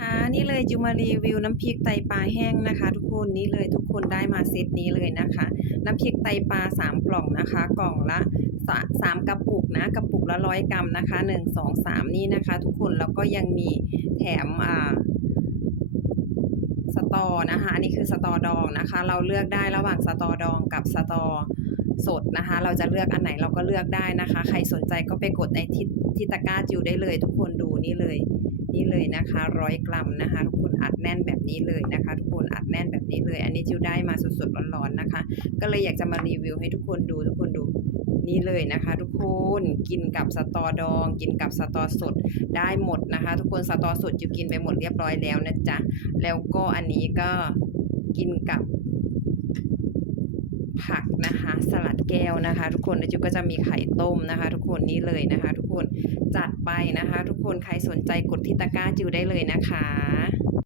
ค่ะนี่เลยจิวมารีวิวน้ำพริกไตปลาแห้งนะคะ ทุกคนนี่เลยทุกคนได้มาเซตนี้เลยนะคะ น้ำพริกไตปลา3กล่องนะคะ กล่องละสามกระปุกนะกระปุกละร้อยกรัมนะคะ1 2 3นี่นะคะ ทุกคนแล้วก็ยังมีแถมอ่าสตอนะคะอันนี้คือสตอดองนะคะ เราเลือกได้ระหว่างสตอดองกับสตอสดนะคะ เราจะเลือกอันไหนเราก็เลือกได้นะคะ ใครสนใจก็ไปกดในที่ที่ตะก้าจิวได้เลย ทุกคนดูนี่เลย นี่เลยนะคะร้อยกรัมนะคะ ทุกคนอัดแน่นแบบนี้เลยนะคะ ทุกคนอัดแน่นแบบนี้เลย อันนี้จิวได้มาสดๆร้อนๆนะคะ ก็เลยอยากจะมารีวิวให้ทุกคนดูทุกคนดูนี่เลยนะคะ ทุกคนกินกับสตอดอง กินกับสตอสดได้หมดนะคะ ทุกคนสตอสดจิวกินไปหมดเรียบร้อยแล้วนะจ๊ะแล้วก็อันนี้ก็กินกับผักนะคะ สลัดแก้วนะคะ ทุกคนแล้วจิวก็จะมีไข่ต้มนะคะ ทุกคนนี่เลยนะคะ ทุกคนจัดไปนะคะ ทุกคนใครสนใจกดที่ตะกร้าจิวได้เลยนะคะ